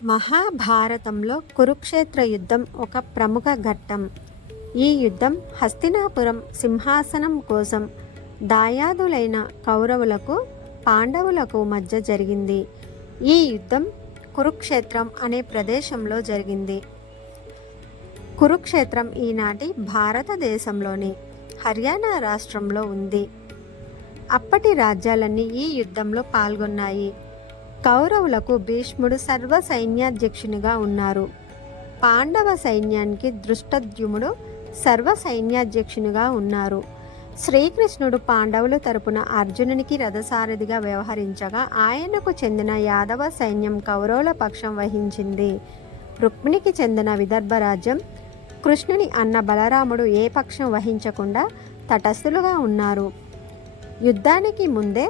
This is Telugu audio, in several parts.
మహాభారతంలో కురుక్షేత్ర యుద్ధం ఒక ప్రముఖ ఘట్టం. ఈ యుద్ధం హస్తినాపురం సింహాసనం కోసం దాయాదులైన కౌరవులకు పాండవులకు మధ్య జరిగింది. ఈ యుద్ధం కురుక్షేత్రం అనే ప్రదేశంలో జరిగింది. కురుక్షేత్రం ఈనాటి భారతదేశంలోని హర్యానా రాష్ట్రంలో ఉంది. అప్పటి రాజ్యాలన్నీ ఈ యుద్ధంలో పాల్గొన్నాయి. కౌరవులకు భీష్ముడు సర్వ సైన్యాధ్యక్షునిగా ఉన్నారు. పాండవ సైన్యానికి దృష్టద్యుమ్నుడు సర్వ సైన్యాధ్యక్షునిగా ఉన్నారు. శ్రీకృష్ణుడు పాండవుల తరపున అర్జునునికి రథసారథిగా వ్యవహరించగా ఆయనకు చెందిన యాదవ సైన్యం కౌరవుల పక్షం వహించింది. రుక్మిణికి చెందిన విదర్భ రాజ్యం కృష్ణుని అన్న బలరాముడు ఏ పక్షం వహించకుండా తటస్థులుగా ఉన్నారు. యుద్ధానికి ముందే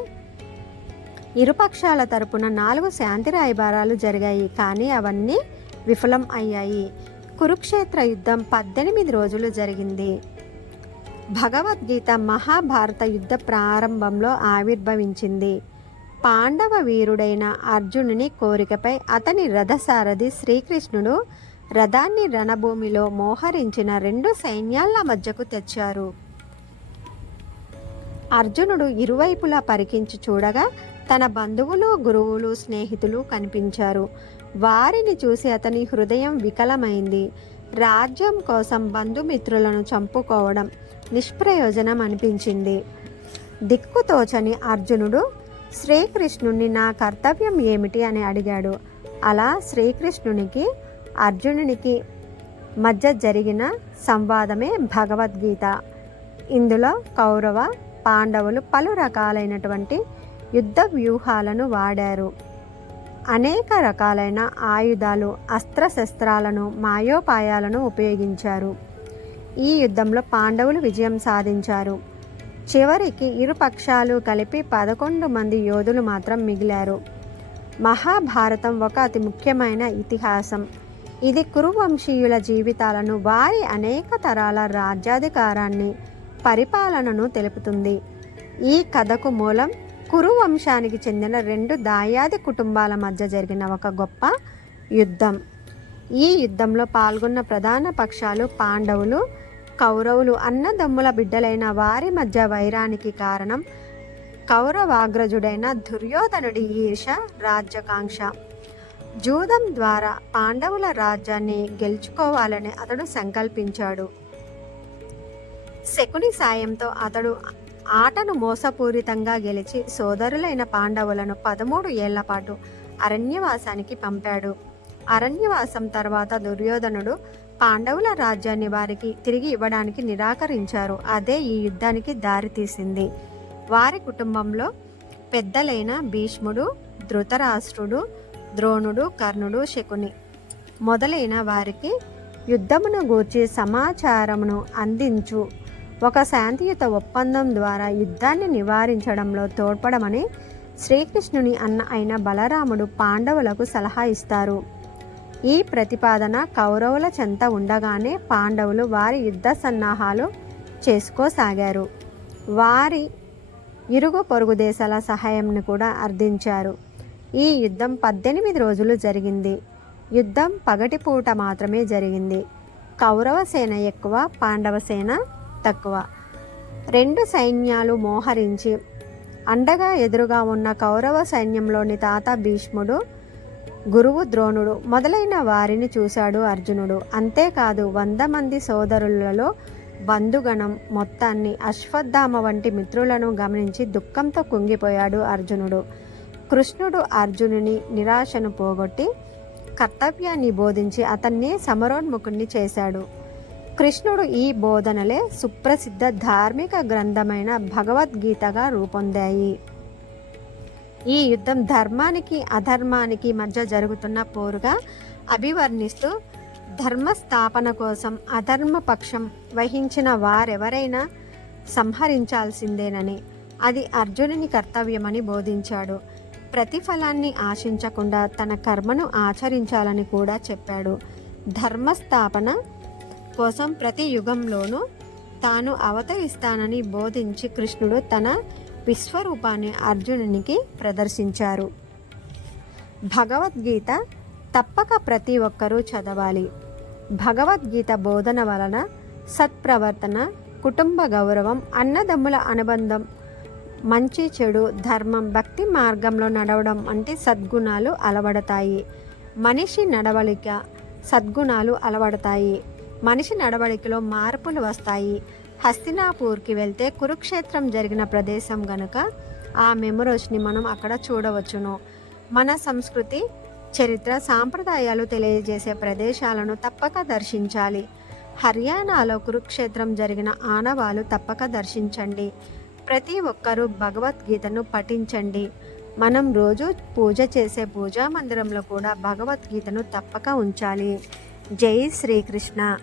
ఇరుపక్షాల తరపున 4 శాంతి రాయబారాలు జరిగాయి, కానీ అవన్నీ విఫలం అయ్యాయి. కురుక్షేత్ర యుద్ధం 18 రోజులు జరిగింది. భగవద్గీత మహాభారత యుద్ధ ప్రారంభంలో ఆవిర్భవించింది. పాండవ వీరుడైన అర్జునుని కోరికపై అతని రథసారథి శ్రీకృష్ణుడు రథాన్ని రణభూమిలో మోహరించిన 2 సైన్యాల మధ్యకు తెచ్చారు. అర్జునుడు ఇరువైపులా పరికించి చూడగా తన బంధువులు, గురువులు, స్నేహితులు కనిపించారు. వారిని చూసి అతని హృదయం వికలమైంది. రాజ్యం కోసం బంధుమిత్రులను చంపుకోవడం నిష్ప్రయోజనం అనిపించింది. దిక్కుతోచని అర్జునుడు శ్రీకృష్ణుని నా కర్తవ్యం ఏమిటి అని అడిగాడు. అలా శ్రీకృష్ణునికి అర్జునునికి మధ్య జరిగిన సంవాదమే భగవద్గీత. ఇందులో కౌరవ పాండవులు పలు రకాలైనటువంటి యుద్ధ వ్యూహాలను వాడారు. అనేక రకాలైన ఆయుధాలు, అస్త్రశస్త్రాలను, మాయోపాయాలను ఉపయోగించారు. ఈ యుద్ధంలో పాండవులు విజయం సాధించారు. చివరికి ఇరు పక్షాలు కలిపి 11 మంది యోధులు మాత్రం మిగిలారు. మహాభారతం ఒక అతి ముఖ్యమైన ఇతిహాసం. ఇది కురువంశీయుల జీవితాలను, వారి అనేక తరాల రాజ్యాధికారాన్ని, పరిపాలనను తెలుపుతుంది. ఈ కథకు మూలం కురు వంశానికి చెందిన 2 దాయాది కుటుంబాల మధ్య జరిగిన ఒక గొప్ప యుద్ధం. ఈ యుద్ధంలో పాల్గొన్న ప్రధాన పక్షాలు పాండవులు, కౌరవులు. అన్నదమ్ముల బిడ్డలైన వారి మధ్య వైరానికి కారణం కౌరవాగ్రజుడైన దుర్యోధనుడి ఈర్ష, రాజ్యకాంక్ష. జూదం ద్వారా పాండవుల రాజ్యాన్ని గెలుచుకోవాలని అతడు సంకల్పించాడు. శకుని సాయంతో అతడు ఆటను మోసపూరితంగా గెలిచి సోదరులైన పాండవులను 13 ఏళ్ల పాటు అరణ్యవాసానికి పంపాడు. అరణ్యవాసం తర్వాత దుర్యోధనుడు పాండవుల రాజ్యాన్ని వారికి తిరిగి ఇవ్వడానికి నిరాకరించారు. అదే ఈ యుద్ధానికి దారితీసింది. వారి కుటుంబంలో పెద్దలైన భీష్ముడు, ధృతరాష్ట్రుడు, ద్రోణుడు, కర్ణుడు, శకుని మొదలైన వారికి యుద్ధమును గూర్చి సమాచారమును అందించు ఒక శాంతియుత ఒప్పందం ద్వారా యుద్ధాన్ని నివారించడంలో తోడ్పడమని శ్రీకృష్ణుని అన్న అయిన బలరాముడు పాండవులకు సలహా ఇస్తారు. ఈ ప్రతిపాదన కౌరవుల చెంత ఉండగానే పాండవులు వారి యుద్ధ సన్నాహాలు చేసుకోసాగారు. వారి ఇరుగు పొరుగు దేశాల సహాయంను కూడా అర్థించారు. ఈ యుద్ధం 18 రోజులు జరిగింది. యుద్ధం పగటిపూట మాత్రమే జరిగింది. కౌరవ సేన ఎక్కువ, పాండవ సేన తక్కువ. 2 సైన్యాలు మోహరించి అండగా ఎదురుగా ఉన్న కౌరవ సైన్యంలోని తాత భీష్ముడు, గురువు ద్రోణుడు మొదలైన వారిని చూశాడు అర్జునుడు. అంతేకాదు 100 మంది సోదరులలో బంధుగణం మొత్తాన్ని, అశ్వత్థామ వంటి మిత్రులను గమనించి దుఃఖంతో కుంగిపోయాడు అర్జునుడు. కృష్ణుడు అర్జునుని నిరాశను పోగొట్టి కర్తవ్యాన్ని బోధించి అతన్ని సమరోన్ముఖుణ్ణి చేశాడు. కృష్ణుడు ఈ బోధనలే సుప్రసిద్ధ ధార్మిక గ్రంథమైన భగవద్గీతగా రూపొందాయి. ఈ యుద్ధం ధర్మానికి అధర్మానికి మధ్య జరుగుతున్న పోరుగా అభివర్ణిస్తూ ధర్మస్థాపన కోసం అధర్మపక్షం వహించిన వారెవరైనా సంహరించాల్సిందేనని, అది అర్జునుని కర్తవ్యమని బోధించాడు. ప్రతిఫలాన్ని ఆశించకుండా తన కర్మను ఆచరించాలని కూడా చెప్పాడు. ధర్మస్థాపన కోసం ప్రతి యుగంలోనూ తాను అవతరిస్తానని బోధించి కృష్ణుడు తన విశ్వరూపాన్ని అర్జునునికి ప్రదర్శించారు. భగవద్గీత తప్పక ప్రతి ఒక్కరూ చదవాలి. భగవద్గీత బోధన వలన సత్ప్రవర్తన, కుటుంబ గౌరవం, అన్నదమ్ముల అనుబంధం, మంచి చెడు, ధర్మం, భక్తి మార్గంలో నడవడం వంటి సద్గుణాలు అలవడతాయి. మనిషి నడవడిక సద్గుణాలు అలవడతాయి. మనిషి నడవడికలో మార్పులు వస్తాయి. హస్తినాపూర్కి వెళ్తే కురుక్షేత్రం జరిగిన ప్రదేశం గనుక ఆ మెమరీస్ని మనం అక్కడ చూడవచ్చును. మన సంస్కృతి, చరిత్ర, సాంప్రదాయాలు తెలియజేసే ప్రదేశాలను తప్పక దర్శించాలి. హర్యానాలో కురుక్షేత్రం జరిగిన ఆనవాలు తప్పక దర్శించండి. ప్రతి ఒక్కరూ భగవద్గీతను పఠించండి. మనం రోజు పూజ చేసే పూజా మందిరంలో కూడా భగవద్గీతను తప్పక ఉంచాలి. జై శ్రీకృష్ణ.